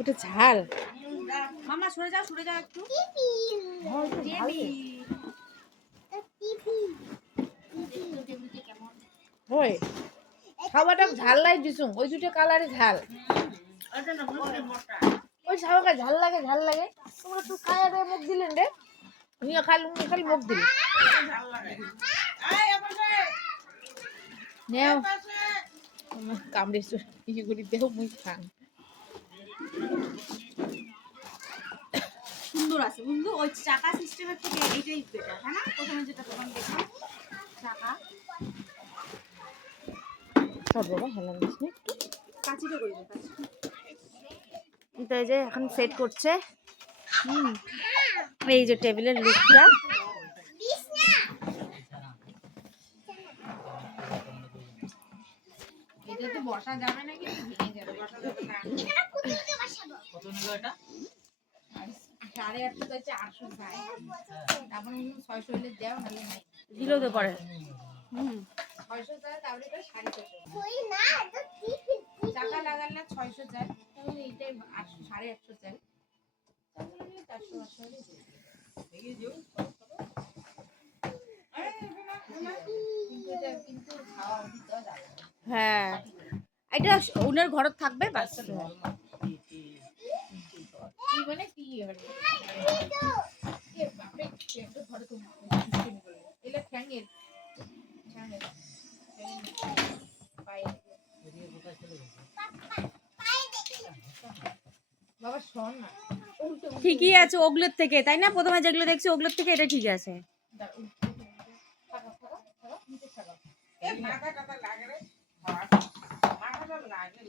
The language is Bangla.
এটা ঝাল। মামা সরে যাও একটু। ওই খাওয়াটা ঝাল লাই দিছুম, ওই দুটো কালারে ঝাল। ওই খাওয়া ঝাল লাগে তোমরা তো খায়া দিয়ে মুখ দিলেন রে, নিয়ে খালি মুখ দিলে নেও কামড়ে ইয়ে করি দেহ মুই খান। সুন্দর আছে বন্ধু, ওই চাকা সিস্টেমের থেকে এইটাই বেটার, হ্যাঁ না? প্রথমে যেটা দোকান দেখলাম চাকা। সব বাবা হেলান দিস না একটু, কাচিটা করে দে, কাচি। এই যে এখন সেট করছে। এই যে টেবিলের লুকটা, এটাতে বসা যাবে না, কিন্তু ভেঙে যাবে। বসা যাবে না। কত নিলো এটা? 850 চাইছে, 800 চাই। তারপরে 600 হলে দাও, নালে নাই। দিল তো পরে 600 চাই, তারপরে এটা 650 চাকা লাগালে 600 চাই, তাহলে এইটাই 850 চাই, তাহলে 400 হলে ভেঙে যাও। কিন্তু খাওয়া দিতে যাবে। হ্যাঁ, এটা ওনার ঘরে থাকবে বাস। কি মানে কি হবে? এ বাপরে, একটু ঘরে তো এলে ঠ্যাঙের পায়ে বাবা শোন না, ঠিকই আছে ওগুলোর থেকে, তাই না? প্রথমে যেগুলো দেখছি ওগুলোর থেকে এটা ঠিক আছে। এ মাথা টাথা লাগে রে, মাথাটা লাগে।